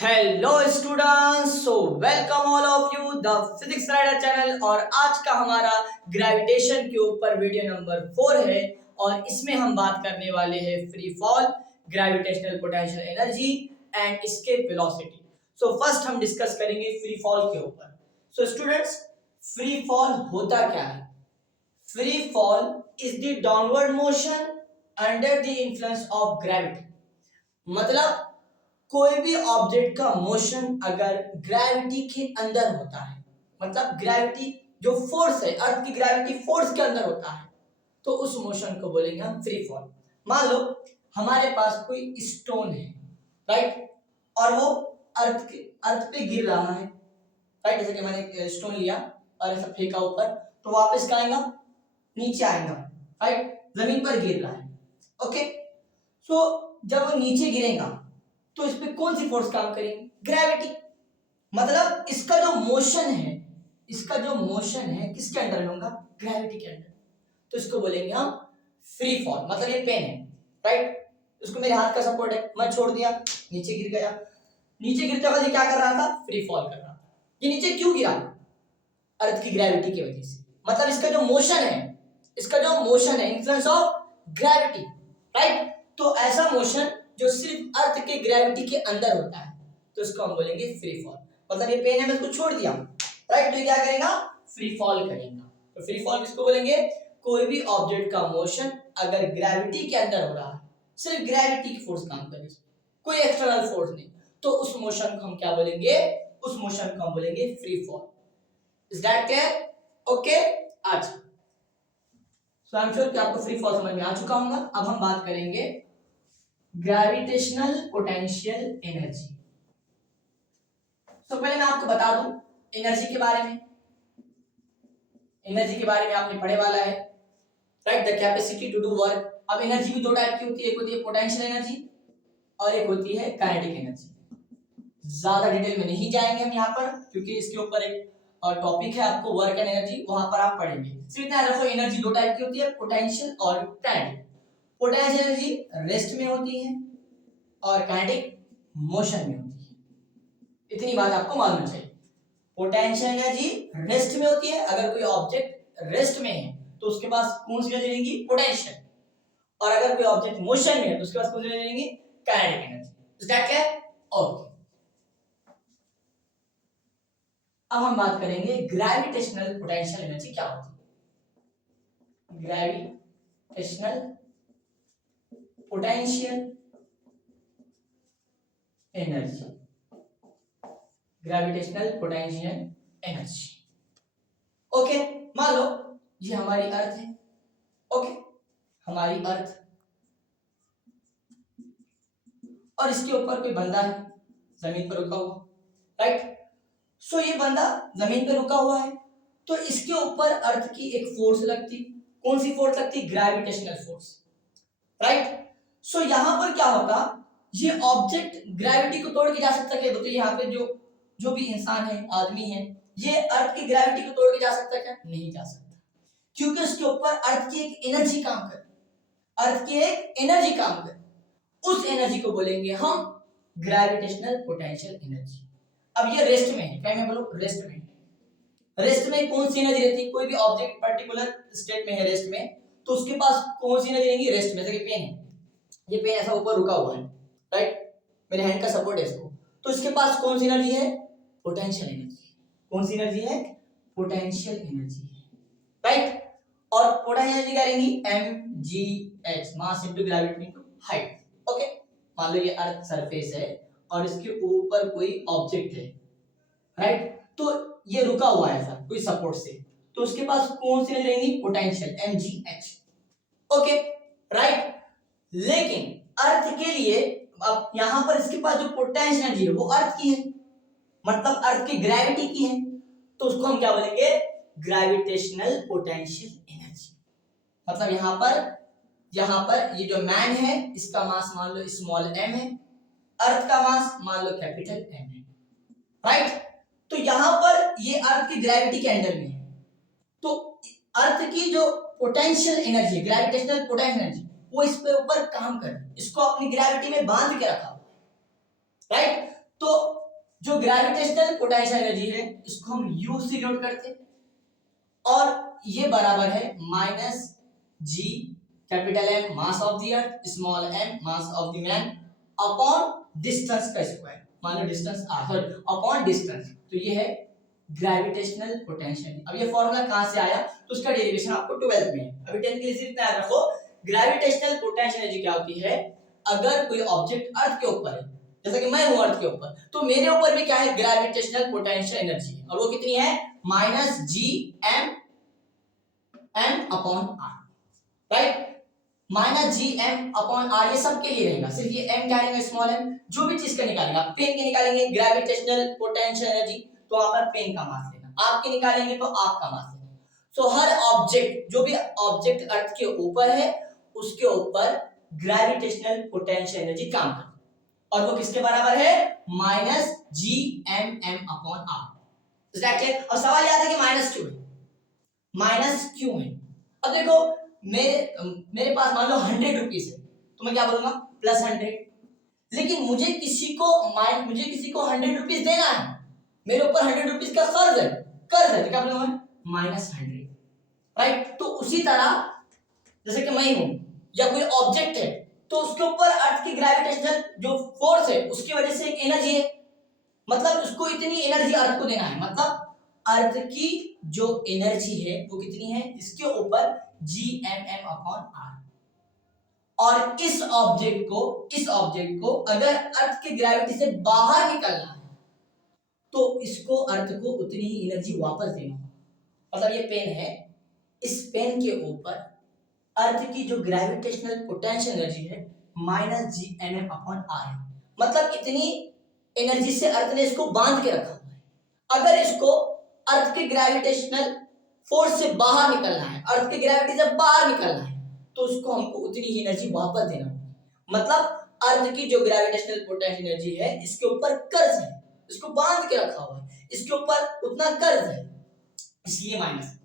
Hello students, so welcome all of you the physics rider channel. और आज का हमारा ग्रेविटेशन के ऊपर वीडियो नंबर 4 है और इसमें हम बात करने वाले हैं free fall, gravitational potential energy and escape velocity. So first हम डिस्कस करेंगे फ्री फॉल के ऊपर। सो स्टूडेंट्स, फ्री फॉल होता क्या है? Free fall is the downward motion under the influence of gravity. मतलब कोई भी ऑब्जेक्ट का मोशन अगर ग्रेविटी के अंदर होता है, मतलब ग्रेविटी जो फोर्स है, अर्थ की ग्रेविटी फोर्स के अंदर होता है, तो उस मोशन को बोलेंगे हम फ्री फॉल। मान लो हमारे पास कोई स्टोन है, राइट, और वो अर्थ पे गिर रहा है, राइट। जैसे कि मैंने एक स्टोन लिया और ऐसा फेंका ऊपर, तो वापस क्या आएगा? नीचे आएगा, राइट, जमीन पर गिर रहा है। ओके, सो जब वो नीचे गिरेगा तो इस पे कौन सी फोर्स काम करेगी? ग्रेविटी। मतलब इसका जो मोशन है, किसके अंडर में होगा? ग्रेविटी के अंडर। तो इसको बोलेंगे हम फ्री फॉल। मतलब ये पेन है, राइट, इसको मेरे हाथ का सपोर्ट है, मैं छोड़ दिया, नीचे गिर गया। नीचे गिरते वक्त ये क्या कर रहा था? फ्री फॉल कर रहा था। ये नीचे क्यों गिरा? अर्थ की ग्रेविटी की वजह से। मतलब इसका जो मोशन है इन्फ्लुएंस ऑफ ग्रेविटी, राइट। तो ऐसा मोशन जो सिर्फ अर्थ के ग्रेविटी के अंदर होता है, तो इसको हम बोलेंगे फ्री फॉल। मतलब ये पेन है, मैं इसको छोड़ दिया, राइट, तो ये क्या करेगा? फ्री फॉल करेगा। तो फ्री फॉल किसको बोलेंगे? कोई भी ऑब्जेक्ट का मोशन अगर ग्रेविटी के अंदर हो रहा है, सिर्फ ग्रेविटी की फोर्स काम कर रही है, कोई एक्सटर्नल फोर्स नहीं, तो उस मोशन को हम क्या बोलेंगे? उस मोशन को हम बोलेंगे free fall. Is that clear? Okay, अच्छा, सो आई एम श्योर कि आपको फ्री फॉल समझ में आ चुका होगा। अब हम बात करेंगे ग्रेविटेशनल पोटेंशियल एनर्जी। तो पहले मैं आपको बता दूं एनर्जी के बारे में। एनर्जी के बारे में आपने पढ़े वाला है, right, the capacity to do work. अब एनर्जी भी दो टाइप की होती है, एक होती है पोटेंशियल एनर्जी और एक होती है काइनेटिक एनर्जी। ज्यादा डिटेल में नहीं जाएंगे हम यहाँ पर, क्योंकि इसके ऊपर एक टॉपिक है आपको वर्क एंड एनर्जी, वहां पर आप पढ़ेंगे। सिर्फ इतना रखो, एनर्जी दो टाइप की होती है, पोटेंशियल और काइनेटिक। पोटेंशियल एनर्जी रेस्ट में होती है और काइनेटिक मोशन में होती है। इतनी बात आपको मालूम चाहिए। पोटेंशियल एनर्जी रेस्ट में होती है, अगर कोई ऑब्जेक्ट रेस्ट में है तो उसके पास कौन सी एनर्जी रहेगी? पोटेंशियल। और अगर कोई ऑब्जेक्ट मोशन में है तो उसके पास कौन सी एनर्जी रहेगी? Kinetic energy. Is that clear? Okay, अब हम बात करेंगे ग्रेविटेशनल पोटेंशियल एनर्जी क्या होती है। Gravitational potential energy, gravitational potential energy. Okay, मान लो ये हमारी अर्थ है, ओके, हमारी अर्थ, और इसके ऊपर कोई बंदा है जमीन पर रुका हुआ, राइट। सो ये बंदा जमीन पर रुका हुआ है, तो इसके ऊपर अर्थ की एक फोर्स लगती। कौन सी फोर्स लगती? Gravitational force, right. सो यहां पर क्या होगा? ये ऑब्जेक्ट ग्रेविटी को तोड़ के जा सकता है? तो यहाँ पे जो भी इंसान है, आदमी है, ये अर्थ की ग्रेविटी को तोड़ के जा सकता है क्या? नहीं जा सकता, क्योंकि उसके ऊपर अर्थ की एक एनर्जी काम कर, उस एनर्जी को बोलेंगे हम ग्रेविटेशनल पोटेंशियल एनर्जी। अब ये रेस्ट में है, क्या मैं बोलूं? रेस्ट में कौन सी एनर्जी रहती है? कोई भी ऑब्जेक्ट पर्टिकुलर स्टेट में है रेस्ट में, तो उसके पास कौन सी एनर्जी रहेगी? रेस्ट में। जैसे कि पेन है, ये पेन ऐसा ऊपर रुका हुआ है, राइट, मेरे हैंड का सपोर्ट है इसको, तो इसके पास कौन सी एनर्जी है? Potential energy. कौन सी एनर्जी है? Potential energy, right. और पोटेंशियल एनर्जी क्या रहेगी? mgh, mass into gravity into height. Okay, मान लो ये अर्थ सरफेस है और इसके ऊपर कोई ऑब्जेक्ट है, राइट, तो ये रुका हुआ है ऐसा कोई सपोर्ट से, तो उसके पास कौन सी एनर्जी रहेगी? Potential, mgh। Okay, right. लेकिन अर्थ के लिए अब यहां पर इसके पास जो पोटेंशियल एनर्जी है वो अर्थ की है, मतलब अर्थ की ग्रेविटी की है, तो उसको हम क्या बोलेंगे? Gravitational potential energy. मतलब यहां पर ये जो मैन है, इसका मास मान लो स्मॉल m है, अर्थ का मास मान लो कैपिटल M है, राइट। तो यहां पर ये अर्थ की ग्रेविटी के अंडर में है, तो अर्थ की जो potential energy, gravitational potential energy, वो इस पे ऊपर काम कर रही है, इसको अपनी ग्रेविटी में बांध के रखा हुआ है, राइट। तो जो ग्रेविटेशनल पोटेंशियल एनर्जी है इसको हम U से डिनोट करते हैं और ये बराबर है minus G capital M mass of the earth small m mass of the man upon distance का स्क्वायर, मान लो डिस्टेंस r अपॉन डिस्टेंस, तो ये है ग्रेविटेशनल पोटेंशियल। अब ये फॉर्मूला कहां से आया, तो उसका डेरिवेशन आपको 12th में है, अभी 10th के लिए सिर्फ याद रखो ग्रेविटेशनल पोटेंशियल एनर्जी क्या होती है, अगर कोई ऑब्जेक्ट अर्थ के ऊपर है, जैसे कि मैं हूं अर्थ के ऊपर, तो मेरे ऊपर भी क्या है ग्रेविटेशनल पोटेंशियल एनर्जी है, और वो कितनी है minus G M M upon R, right, minus G M upon R, ये सबके लिए रहेगा, सिर्फ ये एम क्या रहेगा स्मॉल एम, जो भी चीज का निकालेंगे आप, पेन के निकालेंगे ग्रेविटेशनल पोटेंशियल एनर्जी तो वहां पर पेन का मास लेना, आपके निकालेंगे तो आपका मास लेना। सो हर ऑब्जेक्ट, जो भी ऑब्जेक्ट अर्थ के ऊपर है उसके ऊपर ग्रेविटेशनल पोटेंशियल एनर्जी काम करती है, और वो किसके बराबर है minus G M M upon R. अब सवाल याद है कि माइनस क्यों है, माइनस क्यों है। अब देखो मेरे पास मान लो 100 रुपीज है, तो मैं क्या बोलूंगा प्लस 100, लेकिन मुझे किसी को 100 रुपीज देना है, मेरे ऊपर 100 रुपीज का कर्ज है, तो क्या बोलूंगा मैं माइनस 100, राइट। तो उसी तरह जैसे कि मैं हूं या कोई ऑब्जेक्ट है, तो उसके ऊपर अर्थ की ग्रेविटेशनल जो फोर्स है उसकी वजह से एक एनर्जी है, मतलब उसको इतनी एनर्जी अर्थ को देना है, मतलब अर्थ की जो एनर्जी है वो कितनी है, इसके ऊपर G M M upon R, और इस ऑब्जेक्ट को अगर अर्थ की ग्रेविटी से बाहर निकलना है तो इसको अर्थ को उतनी ही एनर्जी वापस देना होगा। मतलब ये पेन है, इस पेन के ऊपर अर्थ की जो ग्रेविटेशनल पोटेंशियल एनर्जी है minus G M M upon R है, मतलब इतनी एनर्जी से अर्थ ने इसको बांध के रखा हुआ है। अगर इसको अर्थ के ग्रेविटेशनल फोर्स से बाहर निकलना है, अर्थ की ग्रेविटी से बाहर निकलना है, तो उसको हमको उतनी ही एनर्जी वापस देना होगा। मतलब अर्थ की जो ग्रेविटेशनल पोटेंशियल एनर्जी है इसके ऊपर कर्ज है, इसको बांध के रखा हुआ है, इसके ऊपर उतना कर्ज है, इसलिए माइनस।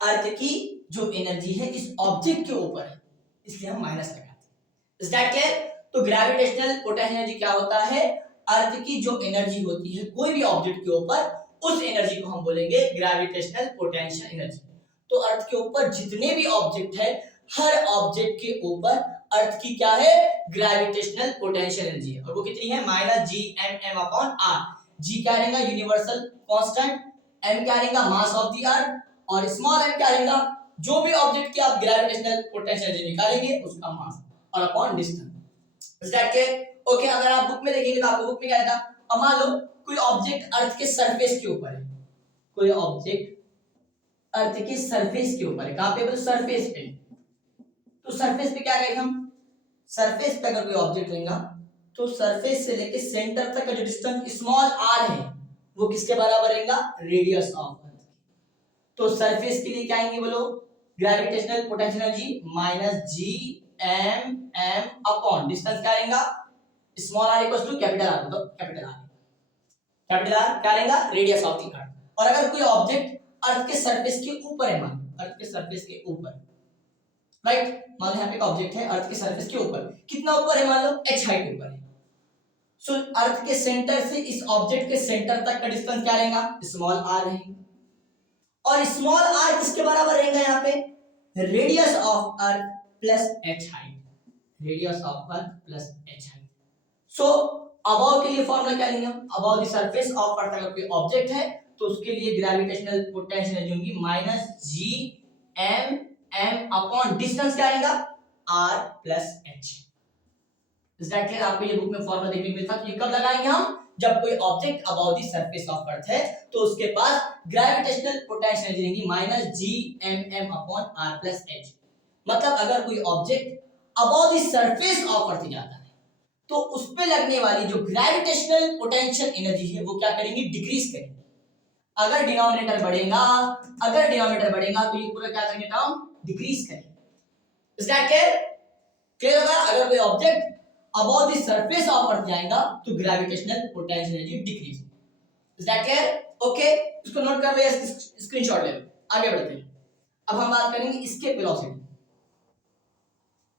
अर्थ की जो एनर्जी है इस ऑब्जेक्ट के ऊपर है, इसलिए हम माइनस लगाते हैं। Is that clear? तो ग्रेविटेशनल पोटेंशियल एनर्जी क्या होता है, अर्थ की जो एनर्जी होती है कोई भी ऑब्जेक्ट के ऊपर, उस एनर्जी को हम बोलेंगे ग्रेविटेशनल पोटेंशियल एनर्जी। तो अर्थ के ऊपर जितने भी ऑब्जेक्ट है, हर ऑब्जेक्ट के ऊपर अर्थ की क्या है ग्रेविटेशनल पोटेंशियल एनर्जी है, और वो कितनी है minus G M M upon R. G क्या रहेगा यूनिवर्सल कांस्टेंट, एम क्या रहेगा मास ऑफ द अर्थ, और स्मॉल एम क्या रहेगा जो भी ऑब्जेक्ट की आप ग्रेविटेशनल पोटेंशियल एनर्जी निकालेंगे उसका मास, और upon distance. Is that clear? Okay, अगर आप बुक में देखेंगे तो आपको बुक में क्या रहता, अब मान लो कोई ऑब्जेक्ट अर्थ के सरफेस के ऊपर है, कोई ऑब्जेक्ट अर्थ के सरफेस के ऊपर है, कहां पे, बोलो सरफेस पे, तो सरफेस पे क्या करेंगे हम, सरफेस पे अगर कोई ऑब्जेक्ट रहेगा तो सरफेस से लेके सेंटर तक का जो डिस्टेंस स्मॉल आर है वो किसके बराबर रहेगा रेडियस ऑफ अर्थ। तो सरफेस के लिए क्या आएंगे बोलो gravitational potential energy minus G M M upon distance क्या रहेगा small R equals to capital R, तो कैपिटल आर क्या रहेगा रेडियस ऑफ द अर्थ। और अगर कोई ऑब्जेक्ट अर्थ के सरफेस के ऊपर है, मान अर्थ के सरफेस के ऊपर, राइट, मान लो यहाँ पे एक ऑब्जेक्ट है अर्थ के सरफेस के ऊपर, कितना ऊपर है, मान लो h हाइट ऊपर है, सो अर्थ के सेंटर से इस ऑब्जेक्ट के सेंटर तक का डिस्टेंस क्या रहेगा स्मॉल आर रहेगा, और स्मॉल आर किसके बराबर रहेगा यहाँ पे radius of earth plus h height, radius of earth plus h height. So above के लिए फॉर्मूला क्या लेंगे हम, above the surface of earth अगर कोई ऑब्जेक्ट है तो उसके लिए ग्रेविटेशनल पोटेंशियल एनर्जी होगी minus G M M upon distance क्या आएगा r plus h। Is that clear? आपको ये बुक में फॉर्मूला देखने को मिलता है, ये कब लगाएंगे हम, जब कोई object above the surface of earth है तो उसके पास ग्रेविटेशनल पोटेंशियल एनर्जी रहेगी minus G M M upon r plus h। मतलब अगर कोई object above the surface of earth जाता है तो उस पे लगने वाली जो ग्रेविटेशनल पोटेंशियल एनर्जी है वो क्या करेंगी डिक्रीज करेंगे। अगर डिनोमिनेटर बढ़ेगा तो ये पूरा क्या करेंगे टर्म डिक्रीज करेंगे। Is that clear? क्लियर होगा? अगर कोई object above the surface of अर्थ जाएगा तो gravitational potential energy decrease. Is that clear? Okay, इसको नोट कर लो या स्क्रीनशॉट ले लो, आगे बढ़ते हैं। अब हम बात करेंगे escape velocity.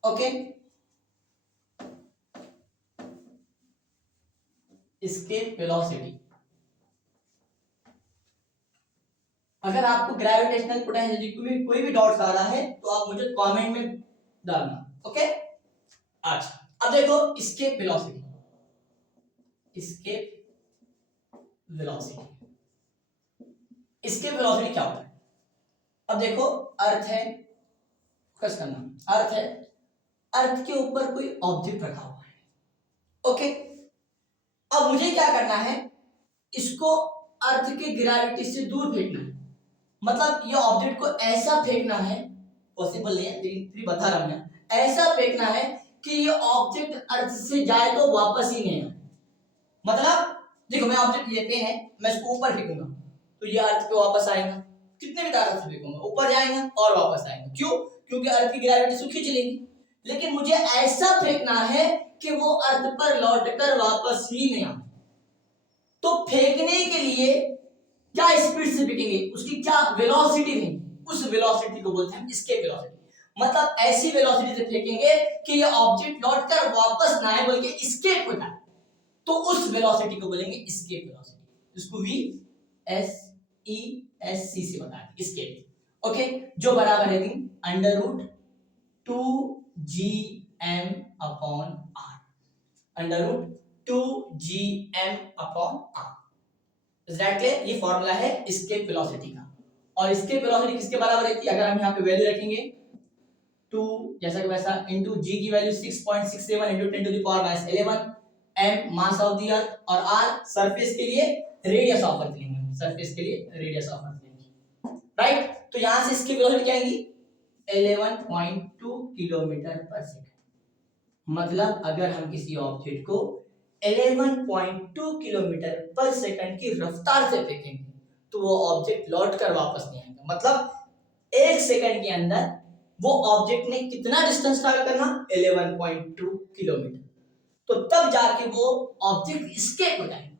Okay, escape velocity. अगर आपको ग्रेविटेशनल पोटेंशियल में कोई भी डाउट्स आ रहा है तो आप मुझे कमेंट में डालना, ओके। अच्छा, अब देखो escape velocity, escape velocity, escape velocity क्या होता है? अब देखो अर्थ है, फोकस करना, अर्थ है, अर्थ के ऊपर कोई ऑब्जेक्ट रखा हुआ है, ओके। अब मुझे क्या करना है, इसको अर्थ के ग्रेविटी से दूर फेंकना है। मतलब ये ऑब्जेक्ट को ऐसा फेंकना है, पॉसिबल नहीं है लेकिन बता रहा हूं मैं, ऐसा फेंकना है कि ये ऑब्जेक्ट अर्थ से जाए तो वापस ही नहीं आए। मतलब देखो मैं ऑब्जेक्ट ये पेन है, मैं इसको ऊपर फेंकूंगा तो ये अर्थ पे वापस आएगा, कितने भी ताकत से फेंकूंगा ऊपर जाएगा और वापस आएगा। क्यों? क्योंकि अर्थ की ग्रेविटी से खींच लेगी। लेकिन मुझे ऐसा फेंकना है कि वो अर्थ पर लौटकर वापस ही नहीं आए। तो फेंकने के लिए क्या स्पीड से फेंकेंगे, उसकी क्या वेलोसिटी रहेगी, उस वेलोसिटी को बोलते हैं एस्केप वेलोसिटी। मतलब ऐसी वेलोसिटी से फेंकेंगे कि ये ऑब्जेक्ट लौटकर वापस ना आए बल्कि एस्केप हो जाए, तो उस वेलोसिटी को बोलेंगे एस्केप वेलोसिटी। इसको V S E S C से बताते हैं एस्केप, ओके। जो बराबर है under root 2gm upon r, under root 2gm upon r। Is that clear? ये फॉर्मूला है एस्केप वेलोसिटी का। और एस्केप वेलोसिटी किसके बराबर रहती है? अगर हम यहाँ पे वैल्यू रखेंगे 2 जैसा कि वैसा इनटू g की value 6.67 into 10 to the power minus 11, m mass of the earth और r सरफेस के लिए रेडियस ऑफ अर्थ लेंगे, सरफेस के लिए रेडियस ऑफ अर्थ लेंगे, राइट। तो यहां से इसकी वेलोसिटी क्या आएगी 11.2 किलोमीटर पर सेकंड। मतलब अगर हम किसी ऑब्जेक्ट को 11.2 किलोमीटर पर सेकंड की रफ्तार से फेंकेंगे तो वो ऑब्जेक्ट लौट कर वापस नहीं आएगा। मतलब एक सेकंड के अंदर वो ऑब्जेक्ट ने कितना डिस्टेंस ट्रैवल करना 11.2 किलोमीटर, तो तब जाके वो ऑब्जेक्ट एस्केप हो जाएगा।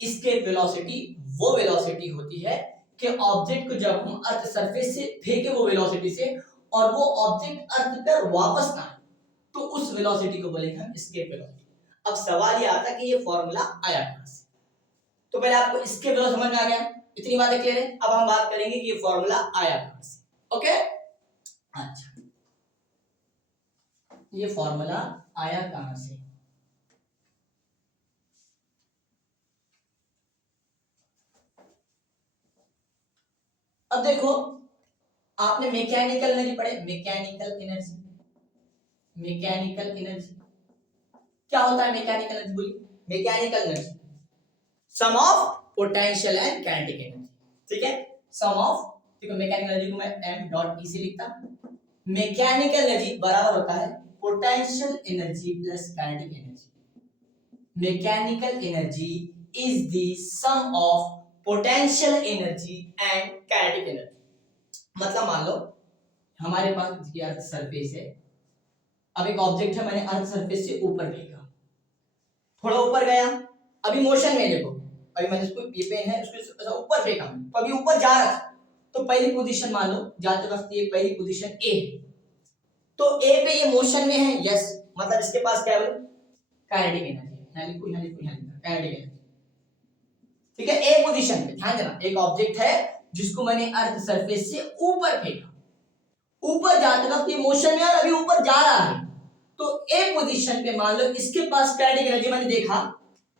एस्केप वेलोसिटी वो वेलोसिटी होती है कि ऑब्जेक्ट को जब हम अर्थ सरफेस से फेंके वो वेलोसिटी से और वो ऑब्जेक्ट अर्थ पर वापस ना आए तो उस वेलोसिटी को बोलेंगे हम एस्केप वेलोसिटी। अब सवाल ये आता है कि ये फॉर्मूला आया कहां से? तो पहले आपको इसके वेलोसिटी समझ में आ गया, इतनी बातें क्लियर है। अब हम बात करेंगे कि ये फॉर्मूला आया कहां से, ओके। अच्छा, ये फॉर्मूला आया कहां से? अब देखो आपने मैकेनिकल एनर्जी पढ़े, मैकेनिकल एनर्जी, मैकेनिकल एनर्जी क्या होता है? मैकेनिकल एनर्जी बोलिए, mechanical energy sum of potential and kinetic energy, ठीक है। सम ऑफ, देखो मैकेनिकल एनर्जी को मैं m डॉट e से लिखता हूं। मैकेनिकल एनर्जी बराबर होता है potential energy plus kinetic energy. Mechanical energy is the sum of potential energy and kinetic energy. मतलब मान लो हमारे पास अर्थ सरफेस है, अब एक ऑब्जेक्ट है, मैंने अर्थ सरफेस से ऊपर फेंका, थोड़ा ऊपर गया, अभी मोशन में देखो, अभी मैंने इसको ये पेन है उसको ऊपर फेंका तो अभी ऊपर जा रहा था, तो पहली पोजीशन मान लो जाते वक्त ये पहली पोजीशन ए है, तो ए पे ये मोशन में है, यस, मतलब इसके पास क्या है काइनेटिक एनर्जी, यहाँ लिखो यहाँ लिखो यहाँ लिखो काइनेटिक एनर्जी, ठीक है। ए पोजीशन पे ध्यान देना, एक ऑब्जेक्ट है जिसको मैंने अर्थ सरफेस से ऊपर फेंका, ऊपर जाते वक्त ये मोशन में और अभी ऊपर जा रहा है, तो ए पोजीशन पे मान लो इसके पास काइनेटिक एनर्जी मैंने देखा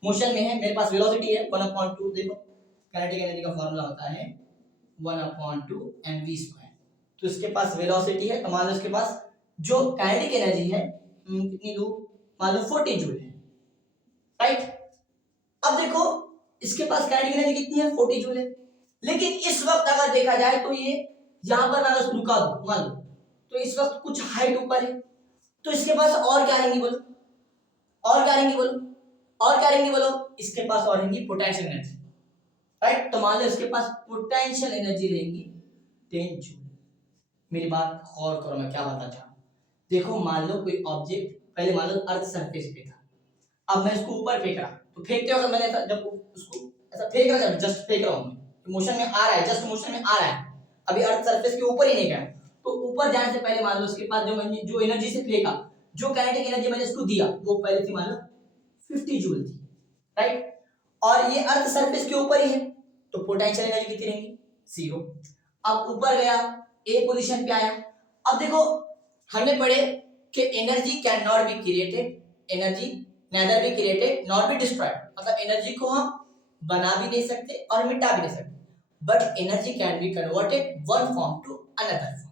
मोशन में है, मेरे पास वेलोसिटी है 1/2, देखो काइनेटिक एनर्जी का फार्मूला होता है 1/2 mv²। तो इसके पास वेलोसिटी है, तो मान लो इसके पास जो काइनेटिक एनर्जी है कितनी लूं, मान लो 40 जूल है, राइट। अब देखो इसके पास काइनेटिक एनर्जी कितनी है 40 जूल है, लेकिन इस वक्त अगर देखा जाए तो ये यहां पर मैं अगर रुका दूं मान लो, तो इस वक्त कुछ हाइट ऊपर है, तो इसके पास और क्या रहेंगी बोलो, और क्या रहेंगी बोलो, और क्या रहेंगी बोलो, इसके पास और रहेंगी पोटेंशियल एनर्जी, राइट। तो मान लो इसके पास पोटेंशियल एनर्जी रहेंगी 10 जूल। मेरी बात गौर करो, मैं क्या बताना चाहूँ। देखो मान लो कोई ऑब्जेक्ट, पहले मान लो अर्थ सरफेस पे था, अब मैं इसको ऊपर फेंक रहा, तो फेंकते वक्त मैंने ऐसा जब उसको ऐसा फेंक रहा, जब जस्ट फेंक रहा हूँ, मोशन में आ रहा है, जस्ट मोशन में आ रहा है, अभी अर्थ सरफेस के ऊपर ही नहीं गया, तो ऊपर जाने से पहले मान लो उसके पास जो एनर्जी से फेंका, जो काइनेटिक एनर्जी मैंने इसको दिया वो पहले थी मान लो 50 जूल थी, राइट, और ये अर्थ सरफेस के ऊपर ही है तो पोटेंशियल एनर्जी कितनी रहेगी, 0। अब ऊपर गया, ए पोजीशन पे आया। अब देखो हमने पढ़े कि energy can not be created, energy nether be created not be destroyed, मतलब एनर्जी को हम बना भी नहीं सकते और मिटा भी नहीं सकते, but energy can be converted one form to another form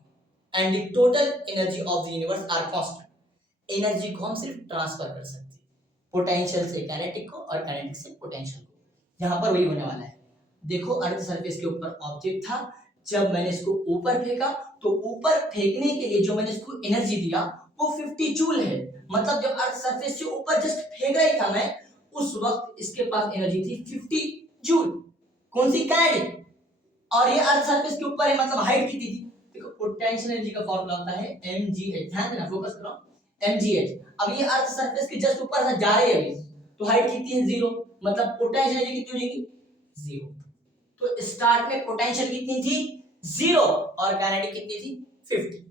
and the total energy of the universe are constant. Energy को हम सिर्फ ट्रांसफर कर सकते हैं, पोटेंशियल से काइनेटिक को और काइनेटिक से पोटेंशियल को। यहाँ पर वही होने वाला है। देखो अर्थ सरफेस के ऊपर ऑब्जेक्ट था, जब मैंने इसको ऊपर फेंका तो ऊपर फेंकने के लिए जो मैंने इसको एनर्जी दिया वो 50 जूल है। मतलब जब अर्थ सरफेस से ऊपर जस्ट फेंक रही था मैं, उस वक्त इसके पास एनर्जी थी 50 जूल, कौन सी, काइनेटिक। और ये अर्थ सरफेस के ऊपर है, मतलब हाइट कितनी थी, देखो पोटेंशियल एनर्जी का फॉर्मूला होता है mgh, ध्यान देना, फोकस करो, mgh। अब ये अर्थ सरफेस के जस्ट ऊपर से जा रही है अभी, तो हाइट कितनी है, 0, मतलब पोटेंशियल एनर्जी कितनी हो जाएगी, 0। तो स्टार्ट में पोटेंशियल कितनी थी, 0, और काइनेटिक कितनी थी, 50।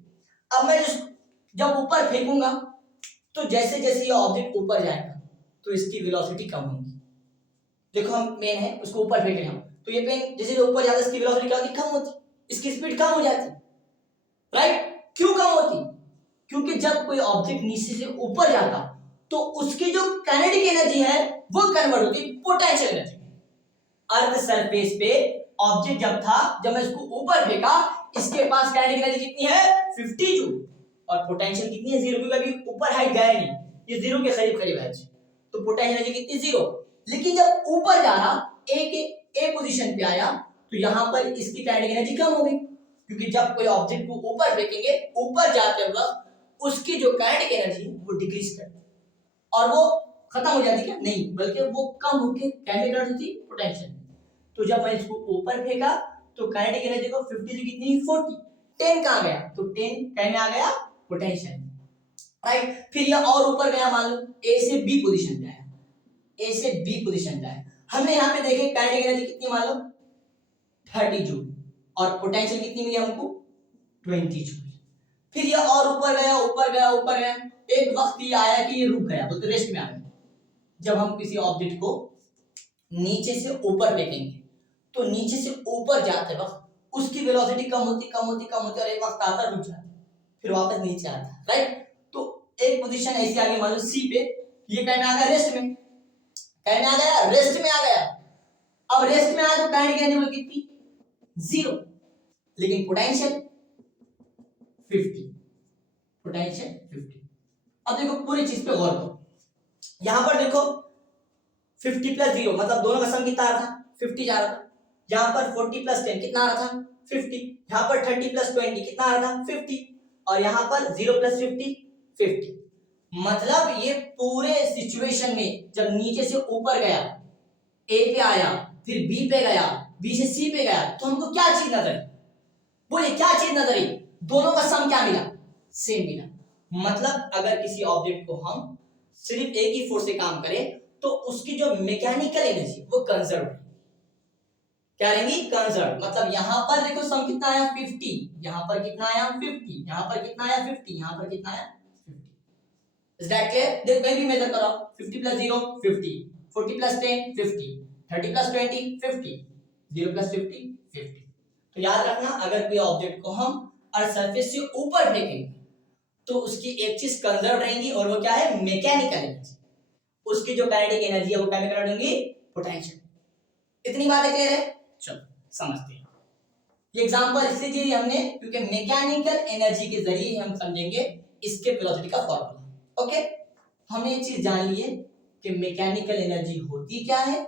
अब मैं जब ऊपर फेंकूंगा तो जैसे जैसे ये ऑब्जेक्ट ऊपर जाएगा तो इसकी वेलोसिटी कम होगी। देखो हम पेन है उसको ऊपर फेंक रहे हैं, तो ये पेन जैसे ऊपर जाता है इसकी वेलोसिटी क्या होती, कम होती, इसकी स्पीड कम हो जाती, राइट। क्यों कम होती, क्योंकि जब कोई ऑब्जेक्ट नीचे से ऊपर जाता तो उसकी जो काइनेटिक एनर्जी है वो कन्वर्ट होती पोटेंशियल एनर्जी। अर्थ सरफेस पे ऑब्जेक्ट जब था, जब मैं इसको ऊपर फेंका, इसके पास काइनेटिक एनर्जी कितनी है, 50 जूल, और पोटेंशियल कितनी है, 0, क्योंकि अभी ऊपर हाइट गया नहीं, ये 0 के करीब करीब है, तो पोटेंशियल एनर्जी कितनी, 0। लेकिन जब ऊपर जा रहा, ए पोजीशन पे आया, तो यहां पर इसकी काइनेटिक एनर्जी कम हो गई, क्योंकि जब कोई ऑब्जेक्ट को ऊपर फेंकेंगे, ऊपर जाते वक्त उसकी जो काइनेटिक एनर्जी वो डिक्रीज करती है, और वो खत्म हो जाती, क्या नहीं, बल्कि वो कम होकर केमिकल होती पोटेंशियल। तो जब मैं इसको ऊपर फेंका तो काइनेटिक एनर्जी को 50 से कितनी, 40, 10 कहां गया, तो 10 में आ गया पोटेंशियल, राइट। फिर ये और ऊपर गया, मान लो ए से बी पोजीशन पे आया, ए से बी पोजीशन पे आया, हमने यहाँ पे देखे काइनेटिक एनर्जी कितनी, मान लो 30 जूल, और पोटेंशियल कितनी मिली हमको, 20 जूल। फिर ये और ऊपर गया, ऊपर गया, ऊपर गया, एक वक्त ये आया कि ये रुक गया, बोलते रेस्ट में आ गया। जब हम किसी ऑब्जेक्ट को नीचे से ऊपर फेंकेंगे तो नीचे से ऊपर जाते वक्त उसकी वेलोसिटी कम होती कम होती कम होती, और एक वक्त आता रुक जाता, फिर वापस नीचे आता, राइट। तो एक पोजीशन ऐसी आ गई, मान लो सी पे, ये कहने आ गया रेस्ट में, कहने आ गया रेस्ट में आ गया। अब रेस्ट में आया तो काइनेटिक एनर्जी कितनी, 0, लेकिन पोटेंशियल 50, पोटेंशियल 50। अब देखो पूरी चीज पे गौर करो, यहां पर देखो 50 प्लस 0, मतलब दोनों का सम कितना आ रहा था, 50 जा रहा था। यहाँ पर 40 प्लस 10 कितना आ रहा था, 50। यहाँ पर 30 प्लस 20 कितना आ रहा था, 50। और यहाँ पर 0 प्लस 50, 50। मतलब ये पूरे सिचुएशन में जब नीचे से ऊपर गया, ए पे आया, फिर बी पे गया, बी से सी पे गया, तो हमको क्या चीज नजर आई, बोलिए क्या चीज नजर आई, दोनों का सम क्या मिला, सेम मिला। मतलब अगर किसी ऑब्जेक्ट को हम सिर्फ एक ही फोर्स से काम करें तो उसकी जो मैकेनिकल एनर्जी वो कंजर्व, क्या रहेंगी, कंजर्व। मतलब यहां पर देखो सम कितना आया, 50, यहां पर कितना आया, 50, यहां पर कितना आया, 50, यहां पर कितना आया, 50। इज दैट क्लियर, देखो कहीं भी मेजर करो, 50 प्लस 0 50, 40 प्लस 10 50, 30 प्लस 20 50, 0 प्लस 50 50। तो याद रखना, अगर कोई ऑब्जेक्ट को हम अर्थ सरफेस से ऊपर फेंकेंगे तो उसकी एक चीज कंजर्व रहेंगी, और वो क्या है, मैकेनिकल एनर्जी। उसकी जो काइनेटिक एनर्जी है वो क्या में होंगी, पोटेंशियल। इतनी बातें क्लियर है, चलो समझते हैं। ये एग्जांपल इसलिए दिए हमने क्योंकि मैकेनिकल एनर्जी के जरिए हम समझेंगे इसके वेलोसिटी का फॉर्मूला। ओके, हमने ये चीज जान ली है कि मैकेनिकल एनर्जी होती क्या है,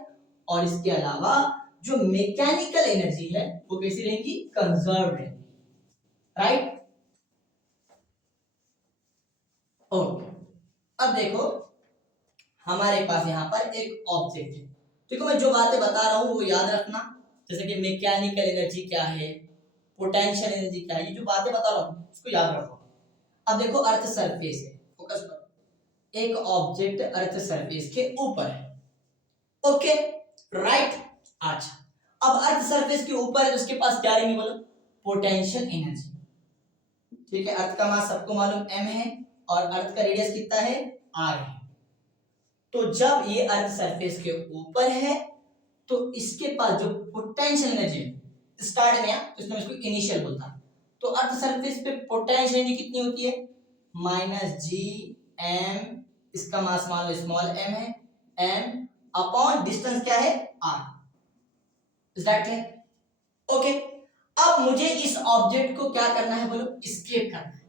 और इसके अलावा जो मैकेनिकल एनर्जी है वो कैसी रहेगी, कंजर्व रहेगी, राइट। ओके, अब देखो हमारे पास यहाँ पर एक ऑब्जेक्ट है, देखो मैं जो बातें बता रहा हूँ वो याद रखना, जैसे कि मैकेनिकल एनर्जी क्या है, पोटेंशियल एनर्जी क्या है, ये जो बातें बता रहा हूँ इसको याद रखो। अब देखो अर्थ सरफेस है, फोकस करो, एक ऑब्जेक्ट अर्थ सरफेस के ऊपर है, ओके, राइट। अच्छा, अब अर्थ सरफेस के ऊपर है तो उसके पास क्या रहेंगे, बोलो, पोटेंशियल एनर्जी, ठीक है। अर्थ का मास सबको मालूम m है, और अर्थ का रेडियस कितना है, r है, तो जब ये अर्थ सरफेस के ऊपर है तो इसके पास जो पोटेंशियल एनर्जी है स्टार्ट में तो इसमें इसको इनिशियल बोलता है। तो अर्थ सरफेस पे पोटेंशियल एनर्जी कितनी होती है माइनस जी एम, इसका मास मान लो स्मॉल एम है, एम अपॉन डिस्टेंस क्या है R. Is that clear? Okay, अब मुझे इस ऑब्जेक्ट को क्या करना है बोलो, एस्केप करना है।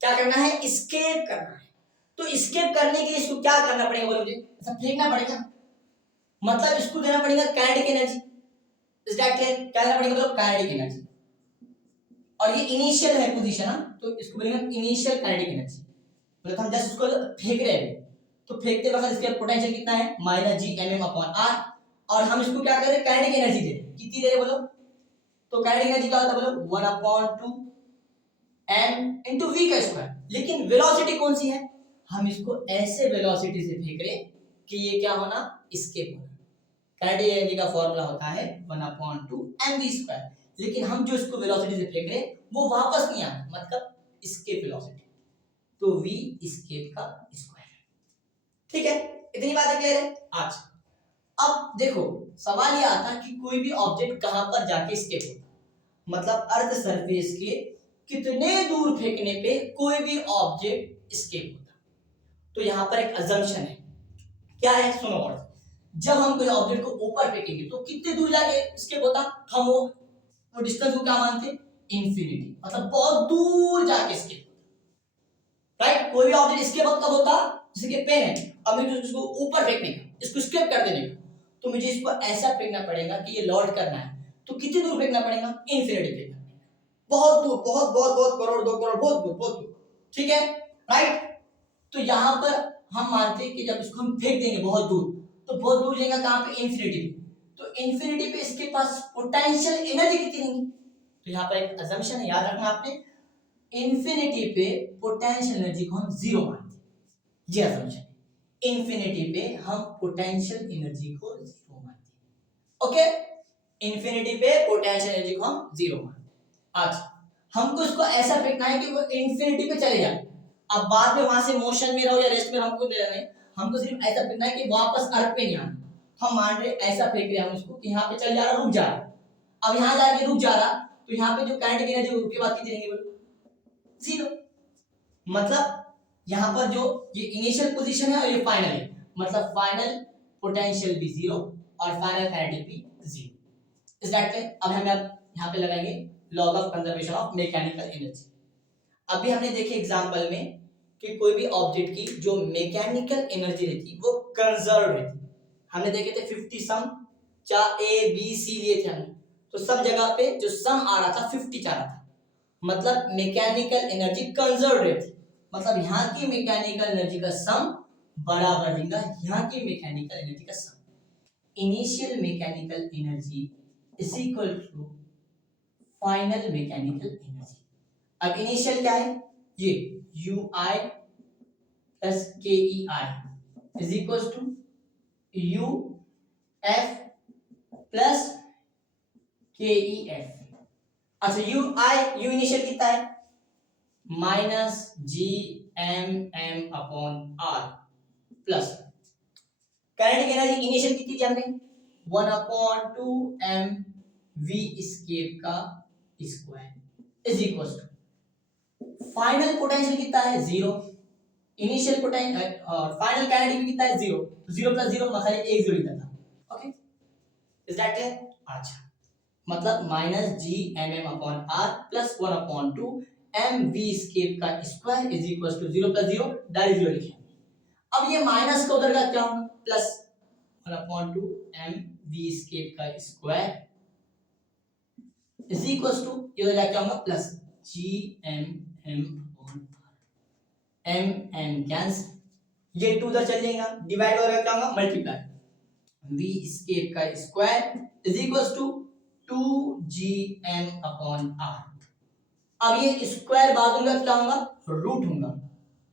क्या करना है? एस्केप करना है। तो एस्केप करने के लिए इसको क्या करना पड़ेगा बोलो मुझे, ऐसा फेंकना पड़ेगा, मतलब इसको देना पड़ेगा kinetic energy. Is that clear? क्या देना पड़ेगा बोलो, काइनेटिक एनर्जी। और ये इनिशियल है पोजीशन ना, तो इसको बोलेंगे इनिशियल काइनेटिक एनर्जी। मतलब हम जस्ट उसको फेंक रहे हैं, तो फेंकते वक्त इसका पोटेंशियल कितना है minus G M M upon R, और हम इसको क्या कर रहे हैं काइनेटिक एनर्जी दे रहे हैं। कितनी दे रहे बोलो, तो काइनेटिक एनर्जी क्या होता है बोलो 1/2 m into v का स्क्वायर। लेकिन वेलोसिटी कौन सी है, हम इसको ऐसे वेलोसिटी से फेंक रहे कि ये क्या होना, एस्केप होना। काइनेटिक एनर्जी का फॉर्मूला होता है 1/2 mv स्क्वायर, लेकिन हम जो इसको वेलोसिटी से फेंक रहे वो वापस नहीं आना, मतलब एस्केप वेलोसिटी, तो v एस्केप का स्क्वायर। ठीक है, इतनी बातें क्लियर है आज। अब देखो सवाल ये आता कि कोई भी ऑब्जेक्ट कहां पर जाके एस्केप होता, मतलब अर्थ सरफेस के कितने दूर फेंकने पे कोई भी ऑब्जेक्ट एस्केप होता। तो यहां पर एक अजम्पशन है, क्या है सुनो और, जब हम कोई ऑब्जेक्ट को ऊपर फेंकेंगे तो कितने दूर जाके एस्केप होता, हम वो डिस्टेंस को क्या मानते, इंफिनिटी, मतलब बहुत दूर जाके एस्केप होता। राइट, कोई भी ऑब्जेक्ट एस्केप कब होता, जैसे कि पेन है, अब मुझे इसको ऊपर फेंकने का, इसको एस्केप कर देने का, तो मुझे इसको ऐसा फेंकना पड़ेगा कि ये लॉर्ड करना है, तो कितनी दूर फेंकना पड़ेगा, इंफिनिटी फेंकना पड़ेगा, बहुत दूर, बहुत बहुत बहुत करोड़ 2 करोड़, बहुत दूर बहुत दूर। ठीक है, राइट। तो यहां पर हम मानते हैं कि जब इसको हम फेंक देंगे बहुत दूर, तो बहुत दूर जाएगा कहां पे, इन्फिनिटी पे, तो इन्फिनिटी पे इसके पास पोटेंशियल एनर्जी कितनी रहेगी। तो यहां पर एक असम्पशन है, याद रखना आपने, इन्फिनिटी पे पोटेंशियल एनर्जी को हम जीरो मानते हैं, ये असम्पशन। इन्फिनिटी पे हम पोटेंशियल एनर्जी को जीरो मानते हैं। ओके, इन्फिनिटी पे पोटेंशियल एनर्जी को हम जीरो मानते हैं। आज हमको इसको ऐसा फेंकना है कि वो इन्फिनिटी पे चले जाए, अब बाद में वहां से मोशन में रहो या रेस्ट में हमको नहीं रहना है, हमको सिर्फ ऐसा फेंकना है कि वापस अर्थ पे नहीं आना। हम मान रहे ऐसा फेंक रहे हैं हम उसको कि यहाँ पे चल जा रहा, रुक जा रहा, अब यहाँ जाके रुक जा रहा, तो यहाँ पे जो काइनेटिक एनर्जी उसके बाद कितनी रहेगी बोलो, जीरो। मतलब यहाँ पर जो ये इनिशियल पोजीशन है और ये फाइनल है, मतलब फाइनल पोटेंशियल भी जीरो और फाइनल काइनेटिक भी जीरो। Is that clear? अब हम यहाँ पे लगाएंगे laws of conservation of mechanical energy. अभी हमने देखे एग्जांपल में कि कोई भी ऑब्जेक्ट की जो मैकेनिकल एनर्जी रहती वो कंजर्व रहती। हमने देखे थे 50 सम, चाहे ए बी सी लिए थे हमने, तो सब जगह पे जो सम आ रहा था 50 आ रहा था, मतलब मैकेनिकल एनर्जी कंजर्व रहती, मतलब यहाँ की मैकेनिकल एनर्जी का सम बराबर रहेगा यहाँ की मैकेनिकल एनर्जी का sum. Initial mechanical energy is equal to final mechanical energy. अब इनिशियल क्या है, ये U I plus K E I is equal to U F plus K E F. अच्छा यू आई, यू इनिशियल कितना है minus G M M upon R plus kinetic energy initial कितनी थी हमने 1/2 m v एस्केप का square is equal to final potential कितना है zero, initial potential और फाइनल काइनेटिक भी कितना है जीरो, तो जीरो प्लस जीरो मतलब एक जीरो लिखा था। Okay, is that clear? अच्छा, मतलब minus G M M upon R plus 1/2 M V escape का square is equal to zero plus zero direct zero लिखे। अब ये माइनस का उधर का क्या होगा, प्लस 1/2 एम वी स्केप का स्क्वायर इज इक्वल टू ये उधर क्या होगा plus G M M upon R, M M cancel, ये 2 उधर चल जाएगा, डिवाइड हो रहा क्या होगा मल्टीप्लाई, वी स्केप का square is equal to 2gm upon R. अब ये स्क्वायर बाद में क्या होगा रूट होगा,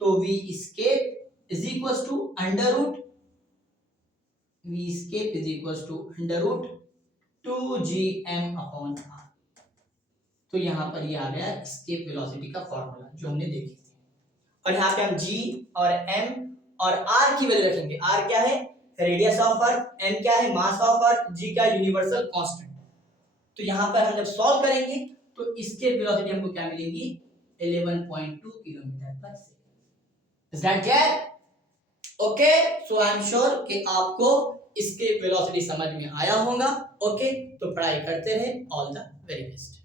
तो V escape is equal to under root, V escape is equal to under root 2gm upon R. तो यहां पर ये आ गया स्केप वेलोसिटी का फॉर्मूला जो हमने देखी थी, और यहाँ पे हम g और m और r की वैल्यू रखेंगे। r क्या है, रेडियस ऑफ अर्थ, m क्या है, मास ऑफ अर्थ, g क्या है, यूनिवर्सल कांस्टेंट। तो यहां पर हम जब सॉल्व करेंगे तो इसके वेलोसिटी हमको क्या मिलेगी, 11.2 किलोमीटर पर second. Is that clear? Okay, so I am sure कि आपको इसके वेलोसिटी समझ में आया होगा। ओके, तो पढ़ाई करते रहे। All the very best.